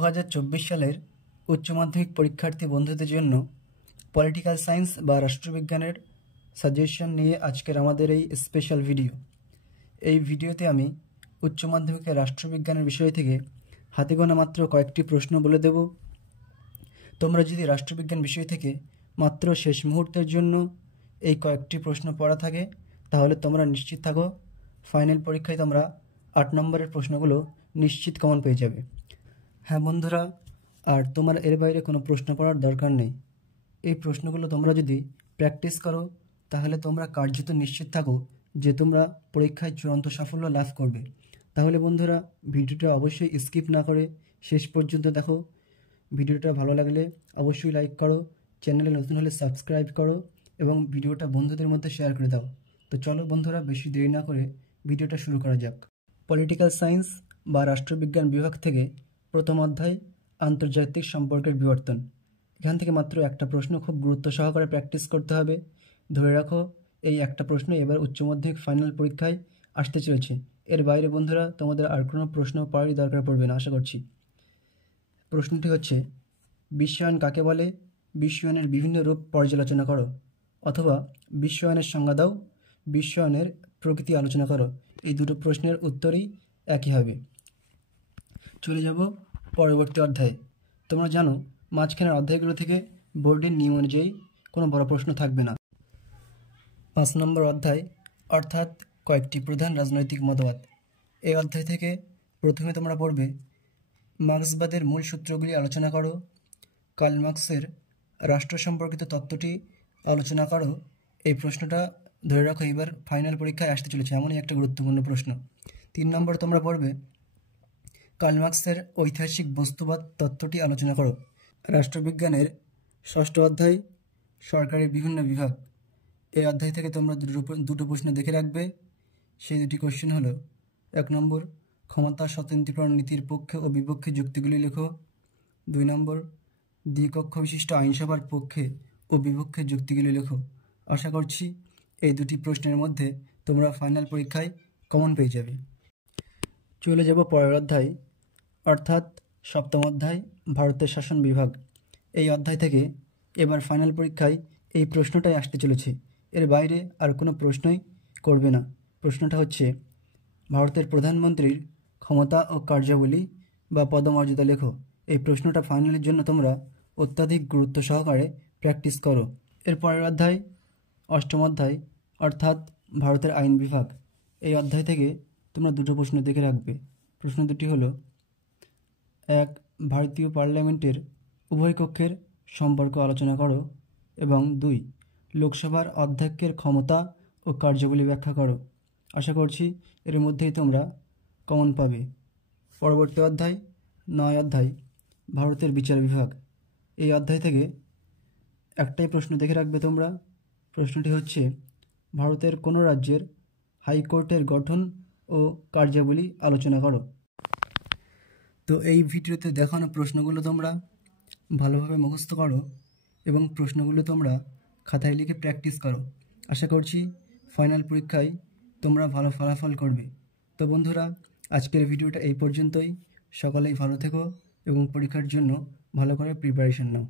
2024 সালের উচ্চ মাধ্যমিক পরীক্ষার্থী বন্ধুদের জন্য পলিটিক্যাল সায়েন্স বা রাষ্ট্রবিজ্ঞানের সাজেশন নিয়ে আজকের আমাদের এই স্পেশাল ভিডিও। এই ভিডিওতে আমি উচ্চ মাধ্যমিকের রাষ্ট্রবিজ্ঞানের বিষয় থেকে হাতে গোনা মাত্র কয়েকটি প্রশ্ন বলে দেব। তোমরা যদি রাষ্ট্রবিজ্ঞান বিষয় থেকে মাত্র শেষ মুহূর্তের জন্য এই কয়েকটি প্রশ্ন পড়া থাকে তাহলে তোমরা নিশ্চিত থাকো ফাইনাল পরীক্ষায় তোমরা 8 নম্বরের প্রশ্নগুলো নিশ্চিত কমন পেয়ে যাবে। হ্যাঁ বন্ধুরা, আর তোমার এর বাইরে কোনো প্রশ্ন পড়ার দরকার নেই। এই প্রশ্নগুলো তোমরা যদি প্র্যাকটিস করো তাহলে তোমরা কার্যত নিশ্চিত থাকো যে তোমরা পরীক্ষায় চূড়ান্ত সাফল্য লাভ করবে। তাহলে বন্ধুরা, ভিডিওটা অবশ্যই স্কিপ না করে শেষ পর্যন্ত দেখো। ভিডিওটা ভালো লাগলে অবশ্যই লাইক করো, চ্যানেলে নতুন হলে সাবস্ক্রাইব করো এবং ভিডিওটা বন্ধুদের মধ্যে শেয়ার করে দাও। তো চলো বন্ধুরা, বেশি দেরি না করে ভিডিওটা শুরু করা যাক। পলিটিক্যাল সায়েন্স বা রাষ্ট্রবিজ্ঞান বিভাগ থেকে প্রথম অধ্যায় আন্তর্জাতিক সম্পর্কের বিবর্তন। এখান থেকে মাত্র একটা প্রশ্ন খুব গুরুত্ব সহকারে প্র্যাকটিস করতে হবে। ধরে রাখো এই একটা প্রশ্ন এবার উচ্চ মাধ্যমিক ফাইনাল পরীক্ষায় আসতে চলেছে। এর বাইরে বন্ধুরা তোমাদের আর কোনো প্রশ্ন পড়ারই দরকার পড়বে না আশা করছি। প্রশ্নটি হচ্ছে, বিশ্বায়ন কাকে বলে? বিশ্বায়নের বিভিন্ন রূপ পর্যালোচনা করো, অথবা বিশ্বায়নের সংজ্ঞা দাও, বিশ্বায়নের প্রকৃতি আলোচনা করো। এই দুটো প্রশ্নের উত্তরই একই হবে। চলে যাব পরবর্তী অধ্যায়ে। তোমরা জানো মাঝখানের অধ্যায়গুলো থেকে বোর্ডের নিয়ম অনুযায়ী কোনো বড় প্রশ্ন থাকবে না। 5 নম্বর অধ্যায় অর্থাৎ কয়েকটি প্রধান রাজনৈতিক মতবাদ। এই অধ্যায় থেকে প্রথমে তোমরা পড়বে মার্ক্সবাদের মূল সূত্রগুলি আলোচনা করো, কার্ল মার্ক্সের রাষ্ট্র সম্পর্কিত তত্ত্বটি আলোচনা করো। এই প্রশ্নটা ধরে রাখো এবার ফাইনাল পরীক্ষায় আসতে চলেছে, এমনই একটা গুরুত্বপূর্ণ প্রশ্ন। 3 নম্বর তোমরা পড়বে কার্ল মার্ক্সের ঐতিহাসিক বস্তুবাদ তত্ত্বটি আলোচনা করো। রাষ্ট্রবিজ্ঞানের 6ষ্ঠ অধ্যায় সরকারের বিভিন্ন বিভাগ। এই অধ্যায় থেকে তোমরা দুটো প্রশ্ন দেখে রাখবে। সেই দুটি কোশ্চেন হলো, 1 নম্বর ক্ষমতা স্বতন্ত্রীকরণ নীতির পক্ষে ও বিপক্ষে যুক্তিগুলি লেখো। 2 নম্বর দ্বিকক্ষ বিশিষ্ট আইনসভার পক্ষে ও বিপক্ষে যুক্তিগুলি লেখো। আশা করছি এই দুটি প্রশ্নের মধ্যে তোমরা ফাইনাল পরীক্ষায় কমন পেয়ে যাবে। চলে যাব পরের অধ্যায় অর্থাৎ 7ম অধ্যায় ভারতের শাসন বিভাগ। এই অধ্যায় থেকে এবার ফাইনাল পরীক্ষায় এই প্রশ্নটাই আসতে চলেছে, এর বাইরে আর কোনো প্রশ্নই করবে না। প্রশ্নটা হচ্ছে, ভারতের প্রধানমন্ত্রীর ক্ষমতা ও কার্যাবলী বা পদমর্যাদা লেখো। এই প্রশ্নটা ফাইনালের জন্য তোমরা অত্যাধিক গুরুত্ব সহকারে প্র্যাকটিস করো। এর পরের অধ্যায় 8ম অধ্যায় অর্থাৎ ভারতের আইন বিভাগ। এই অধ্যায় থেকে তোমরা দুটো প্রশ্ন দেখে রাখবে। প্রশ্ন দুটি হলো, 1 ভারতীয় পার্লামেন্টের উভয় কক্ষের সম্পর্ক আলোচনা করো, এবং 2 লোকসভার অধ্যক্ষের ক্ষমতা ও কার্যাবলী ব্যাখ্যা করো। আশা করছি এর মধ্যেই তোমরা কমন পাবে। পরবর্তী অধ্যায় 9 অধ্যায় ভারতের বিচার বিভাগ। এই অধ্যায় থেকে একটাই প্রশ্ন দেখে রাখবে তোমরা। প্রশ্নটি হচ্ছে, ভারতের কোনো রাজ্যের হাইকোর্টের গঠন ও কার্যাবলী আলোচনা করো। তো এই ভিডিওতে দেখানো প্রশ্নগুলো তোমরা ভালোভাবে মুখস্থ করো এবং প্রশ্নগুলো তোমরা খাতায় লিখে প্র্যাকটিস করো। আশা করছি ফাইনাল পরীক্ষায় তোমরা ভালো ফলাফল করবে। তো বন্ধুরা, আজকের ভিডিওটা এই পর্যন্তই। সকলেই ভালো থেকো এবং পরীক্ষার জন্য ভালো করে প্রিপারেশন নাও।